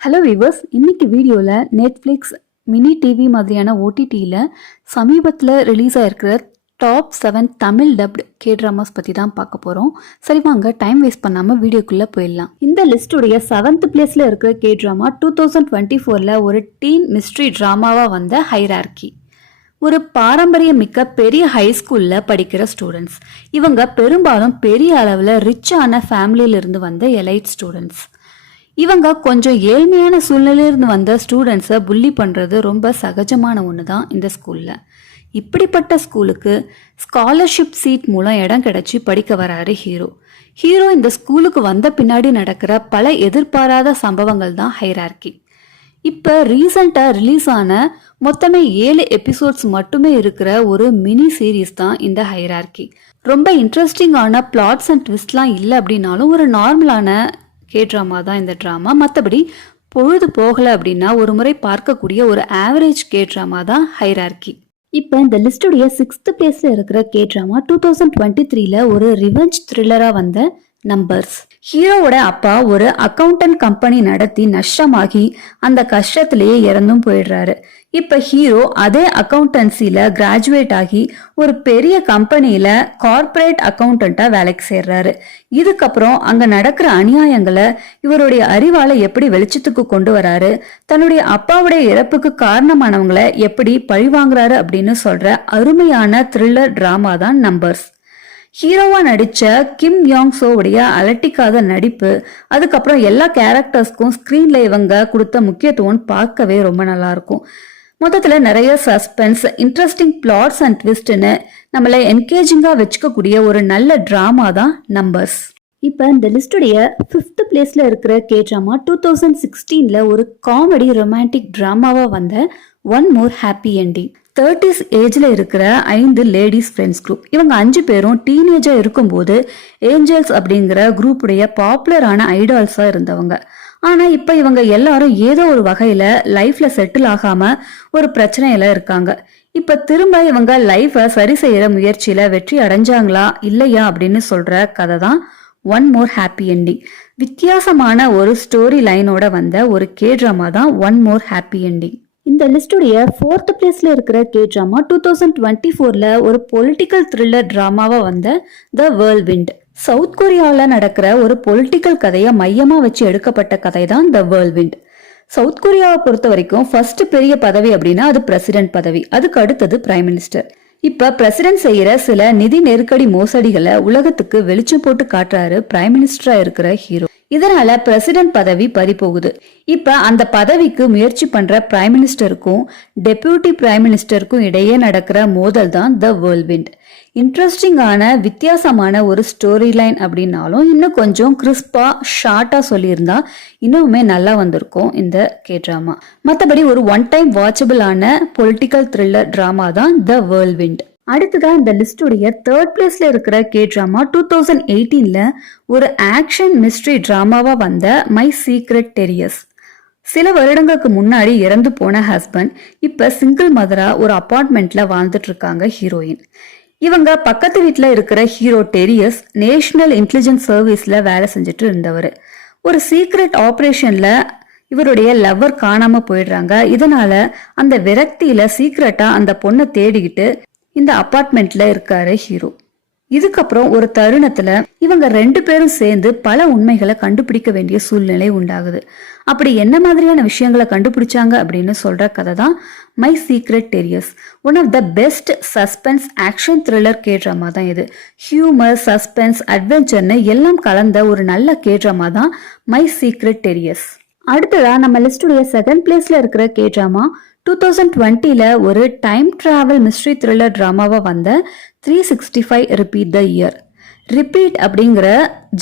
Hello viewers, இன்னைக்கு வீடியோவில் Netflix mini TV மாதிரியான ஓடிடியில் சமீபத்தில் ரிலீஸ் ஆகிருக்கிற top 7 Tamil dubbed K dramas பற்றி தான் பார்க்க போகிறோம். சரி வாங்க, டைம் வேஸ்ட் பண்ணாமல் வீடியோக்குள்ளே போயிடலாம். இந்த லிஸ்டுடைய 7th பிளேஸில் இருக்கிற கே ட்ராமா 2024 ஒரு டீன் மிஸ்ட்ரி ட்ராமாவாக வந்த ஹைரார்கி. ஒரு பாரம்பரியமிக்க பெரிய ஹைஸ்கூலில் படிக்கிற ஸ்டூடெண்ட்ஸ். இவங்க பெரும்பாலும் பெரிய அளவில் ரிச்சான ஃபேமிலியிலிருந்து வந்த எலைட் ஸ்டூடெண்ட்ஸ். இவங்க கொஞ்சம் ஏழ்மையான சூழ்நிலையிலிருந்து வந்த ஸ்டூடெண்ட்ஸை புள்ளி பண்ணுறது ரொம்ப சகஜமான ஒன்று தான் இந்த ஸ்கூலில். இப்படிப்பட்ட ஸ்கூலுக்கு ஸ்காலர்ஷிப் சீட் மூலம் இடம் கிடைச்சி படிக்க வராரு ஹீரோ இந்த ஸ்கூலுக்கு வந்த பின்னாடி நடக்கிற பல எதிர்பாராத சம்பவங்கள் தான் ஹைரார்கி. இப்போ ரீசண்டாக ரிலீஸ் ஆன மொத்தமே 7 எபிசோட்ஸ் மட்டுமே இருக்கிற ஒரு மினி சீரீஸ் தான் இந்த ஹைரார்கி. ரொம்ப இன்ட்ரெஸ்டிங்கான பிளாட்ஸ் அண்ட் ட்விஸ்ட்லாம் இல்லை அப்படின்னாலும் ஒரு நார்மலான கே ட்ராமா தான் இந்த ட்ராமா. மற்றபடி பொழுது போகலை அப்படின்னா ஒரு முறை பார்க்கக்கூடிய ஒரு ஆவரேஜ் கே ட்ராமா தான் ஹைரார்கி. இப்போ இந்த லிஸ்டுடைய 6th பிளேஸில் இருக்கிற கே ட்ராமா 2023 ஒரு ரிவெஞ்ச் த்ரில்லராக வந்த நம்பர்ஸ். ஹீரோவோட அப்பா ஒரு அக்கௌண்டன்ட் கம்பெனி நடத்தி நஷ்டமாகி அந்த கஷ்டத்திலேயே இறந்தும் போயிடுறாரு. இப்ப ஹீரோ அதே அக்கௌண்டன்சில கிராஜுவேட் ஆகி ஒரு பெரிய கம்பெனியில கார்ப்பரேட் அக்கௌண்டண்டா வேலைக்கு சேர்றாரு. இதுக்கப்புறம் அங்க நடக்கிற அநியாயங்களை இவருடைய அறிவால எப்படி வெளிச்சத்துக்கு கொண்டு வராரு, தன்னுடைய அப்பாவுடைய இறப்புக்கு காரணமானவங்களை எப்படி பழிவாங்குறாரு அப்படின்னு சொல்ற அருமையான த்ரில்லர் டிராமா தான் நம்பர்ஸ். ஹீரோவா நடிச்ச கிம் யாங் சோவுடைய அலட்டிக்காத நடிப்பு, அதுக்கப்புறம் எல்லா கேரக்டர்ஸ்க்கும் ஸ்கிரீன்ல இவங்க கொடுத்த முக்கியத்துவம் பார்க்கவே ரொம்ப நல்லா இருக்கும். மொத்தத்துல நிறைய சஸ்பென்ஸ், இன்ட்ரெஸ்டிங் பிளாட்ஸ் அண்ட் ட்விஸ்ட்னு நம்மளை என்கேஜிங்கா வச்சுக்கக்கூடிய ஒரு நல்ல டிராமா தான் நம்பர்ஸ். இப்போ இந்த லிஸ்டுடைய 5th பிளேஸ்ல இருக்கிற கே ட்ராமா 2016 ஒரு காமெடி ரொமான்டிக் டிராமாவா வந்த one more happy ending. 30s ஏஜ்ல இருக்கிற 5 லேடிஸ் ஃப்ரெண்ட்ஸ் குரூப். இவங்க 5 பேரும் டீனேஜா இருக்கும்போது ஏஞ்சல்ஸ் அப்படிங்கிற குரூப்புடைய பாப்புலரான ஐடால்ஸா இருந்தவங்க. ஆனா இப்ப இவங்க எல்லாரும் ஏதோ ஒரு வகையில லைஃப்ல செட்டில் ஆகாம ஒரு பிரச்சனையில இருக்காங்க. இப்ப திரும்ப இவங்க லைஃப சரி செய்யற முயற்சியில வெற்றி அடைஞ்சாங்களா இல்லையா அப்படின்னு சொல்ற கதை தான் ஒன் மோர் ஹாப்பி எண்டிங். வித்தியாசமான ஒரு ஸ்டோரி லைனோட வந்த ஒரு கே ட்ராமா தான் ஒன் மோர் ஹாப்பி எண்டிங். இந்த லிஸ்டுடைய 4th பிளேஸ்ல இருக்கிற கே ட்ராமா 2024 ஒரு பொலிட்டிக்கல் த்ரில்லர் டிராமாவா வந்த த வேர்ல்விண்ட். சவுத் கொரியாவில் நடக்கிற ஒரு பொலிட்டிக்கல் கதையை மையமா வச்சு எடுக்கப்பட்ட கதை தான் த வேர்ல்விண்ட். சவுத் கொரியாவை பொறுத்த வரைக்கும் ஃபர்ஸ்ட் பெரிய பதவி அப்படின்னா அது பிரசிடென்ட் பதவி, அதுக்கு அடுத்தது பிரைம் மினிஸ்டர். இப்ப பிரசிடென்ட் செய்யற சில நிதி நெருக்கடி மோசடிகளை உலகத்துக்கு வெளிச்சம் போட்டு காட்டுறாரு பிரைம் மினிஸ்டரா இருக்கிற ஹீரோ. இதனால பிரசிடென்ட் பதவி பறி போகுது. இப்ப அந்த பதவிக்கு முயற்சி பண்ற பிரைம் மினிஸ்டருக்கும் டெபியூட்டி பிரைம் மினிஸ்டருக்கும் இடையே நடக்கிற மோதல் தான் த வேர்ல்விண்ட். இன்ட்ரெஸ்டிங்கான வித்தியாசமான ஒரு ஸ்டோரி லைன் அப்படின்னாலும் இன்னும் கொஞ்சம் கிறிஸ்பா ஷார்ட்டா சொல்லியிருந்தா இன்னுமே நல்லா வந்திருக்கும் இந்த கே ட்ராமா. மற்றபடி ஒரு ஒன் டைம் வாட்சபிளான பொலிட்டிக்கல் த்ரில்லர் டிராமா தான் த வேர்ல்விண்ட். அடுத்ததான் இந்த லிஸ்டுடைய 3rd பிளேஸ்ல இருக்கிற கே ட்ராமா 2018 ஒரு ஆக்ஷன் மிஸ்ட்ரி டிராமாவா வந்த மை சீக்ரெட் டெரியஸ். சில வருடங்களுக்கு முன்னாடி இறந்து போன ஹஸ்பண்ட் இப்ப சிங்கிள் மதரா ஒரு அபார்ட்மெண்ட்ல வாழ்ந்துட்டு இருக்காங்க ஹீரோயின். இவங்க பக்கத்து வீட்டுல இருக்கிற ஹீரோ டெரியஸ் நேஷனல் இன்டெலிஜென்ஸ் சர்வீஸ்ல வேலை செஞ்சுட்டு இருந்தவர். ஒரு சீக்ரெட் ஆபரேஷன்ல இவருடைய லவ்வர் காணாம போயிடுறாங்க. இதனால அந்த விரக்தியில சீக்ரெட்டா அந்த பொண்ணை தேடிக்கிட்டு இந்த அபார்ட்மெண்ட்ல இருக்காரு ஹீரோ. இதுக்கப்புறம் ஒரு தருணத்துல இவங்க 2 பேரும் சேர்ந்து பல உண்மைகளை கண்டுபிடிக்க வேண்டிய சூழ்நிலை உண்டாகுது. அப்படி என்ன மாதிரியான விஷயங்களை கண்டுபிடிச்சாங்க அப்படின்னு சொல்ற கதை தான் my secret Terrius. One of the best suspense action thriller K drama தான் இது. ஹியூமர், சஸ்பென்ஸ், அட்வென்ச்சர்னு எல்லாம் கலந்த ஒரு நல்ல கே ட்ராமா தான் மை சீக்ரெட் டெரியஸ். அடுத்ததா நம்ம லிஸ்டுடைய 2nd பிளேஸ்ல இருக்கிற கே ட்ராமா 2020 ஒரு டைம் டிராவல் மிஸ்ட்ரி த்ரில்லர் டிராமாவா வந்த 365 ரிப்பீட் த இயர். ரிப்பீட் அப்படிங்கிற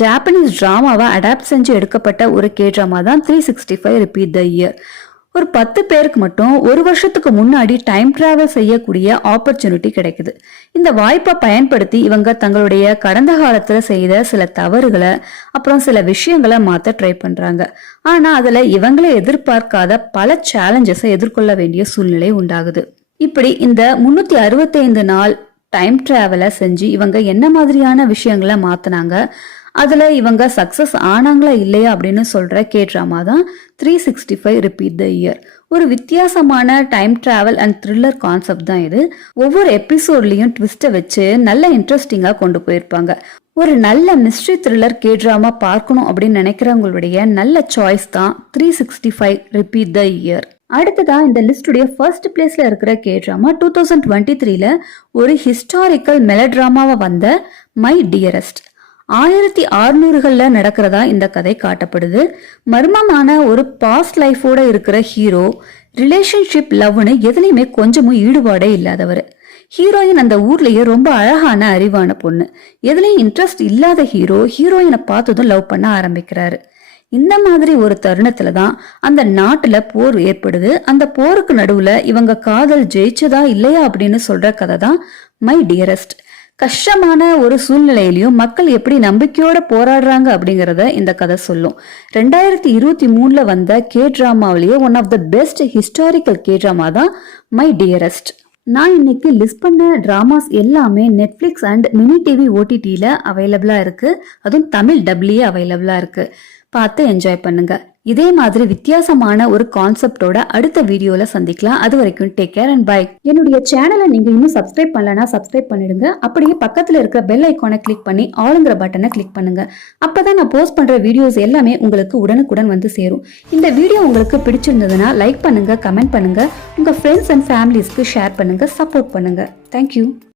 ஜாப்பனீஸ் டிராமாவை அடாப்ட் செஞ்சு எடுக்கப்பட்ட ஒரு கே ட்ராமா தான் 365 ரிப்பீட் த இயர். ஒரு 10 பேருக்கு மட்டும் ஒரு வருஷத்துக்கு முன்னாடி டைம் டிராவல் செய்யக்கூடிய ஆப்பர்ச்சுனிட்டி கிடைக்குது. இந்த வாய்ப்பை பயன்படுத்தி இவங்க தங்களுடைய கடந்த காலத்துல செய்த சில தவறுகளை அப்புறம் சில விஷயங்களை மாத்த ட்ரை பண்றாங்க. ஆனா அதுல இவங்களே எதிர்பார்க்காத பல சேலஞ்சஸை எதிர்கொள்ள வேண்டிய சூழ்நிலை உண்டாகுது. இப்படி இந்த 365 நாள் டைம் டிராவலை செஞ்சு இவங்க என்ன மாதிரியான விஷயங்களை மாத்தினாங்க, அதுல இவங்க சக்சஸ் ஆனாங்களா இல்லையா அப்படின்னு சொல்ற கே டிராமா தான் 365 ரிப்பீட் த இயர். ஒரு வித்தியாசமான time travel and thriller concept தான் இது. ஒவ்வொரு எபிசோட்லயும் ட்விஸ்ட்டை வச்சு நல்ல இன்ட்ரெஸ்டிங்கா கொண்டு போயிருப்பாங்க. ஒரு நல்ல மிஸ்ட்ரி த்ரில்லர் கே டிராமா பார்க்கணும் அப்படின்னு நினைக்கிறவங்களுடைய நல்ல சாய்ஸ் தான் 365 ரிப்பீட் த இயர். அடுத்ததா இந்த லிஸ்டுடைய ஃபர்ஸ்ட் பிளேஸ்ல இருக்கிற கே டிராமா 2023ல ஒரு ஹிஸ்டாரிக்கல் மெலட்ராமாவை வந்த மை டியரஸ்ட். 1600களில் நடக்கிறதா இந்த கதை காட்டப்படுது. மர்மமான ஒரு பாஸ்ட் லைஃபோட இருக்கிற ஹீரோ ரிலேஷன்ஷிப் லவ்னு எதுலையுமே கொஞ்சமும் ஈடுபாடே இல்லாதவர். ஹீரோயின் அந்த ஊர்லயே ரொம்ப அழகான அறிவான பொண்ணு. எதுலையும் இன்ட்ரெஸ்ட் இல்லாத ஹீரோயினை பார்த்ததும் லவ் பண்ண ஆரம்பிக்கிறாரு. இந்த மாதிரி ஒரு தருணத்துல தான் அந்த நாட்டுல போர் ஏற்படுது. அந்த போருக்கு நடுவுல இவங்க காதல் ஜெயிச்சதா இல்லையா அப்படின்னு சொல்ற கதை தான் மை டியரஸ்ட். கஷ்டமான ஒரு சூழ்நிலையிலையும் மக்கள் எப்படி நம்பிக்கையோட போராடுறாங்க அப்படிங்கறத இந்த கதை சொல்லும். 2023ல வந்த கே டிராமாவிலேயே one of the best historical K drama தான் மை டியரஸ்ட். நான் இன்னைக்கு லிஸ்ட் பண்ண டிராமாஸ் எல்லாமே நெட்ஃபிளிக்ஸ் அண்ட் மினி டிவி ஓடிடியில அவைலபிளா இருக்கு. அதுவும் தமிழ் டப்லயே அவைலபிளா இருக்கு. பார்த்து என்ஜாய் பண்ணுங்க. இதே மாதிரி வித்தியாசமான ஒரு கான்செப்டோட அடுத்த வீடியோல சந்திக்கலாம். அது வரைக்கும் டேக் கேர் அண்ட் பை. என்னுடைய சேனலை நீங்க இன்னும் சப்ஸ்கிரைப் பண்ணலனா சப்ஸ்கிரைப் பண்ணிடுங்க. அப்படியே பக்கத்துல இருக்கிற பெல் ஐகானை கிளிக் பண்ணி ஆளுங்கிற பட்டனை கிளிக் பண்ணுங்க. அப்பதான் நான் போஸ்ட் பண்ற வீடியோஸ் எல்லாமே உங்களுக்கு உடனுக்குடன் வந்து சேரும். இந்த வீடியோ உங்களுக்கு பிடிச்சிருந்ததுன்னா லைக் பண்ணுங்க, கமெண்ட் பண்ணுங்க, உங்க ஃப்ரெண்ட்ஸ் அண்ட் ஃபேமிலிஸ்க்கு ஷேர் பண்ணுங்க, சப்போர்ட் பண்ணுங்க. தேங்க்யூ.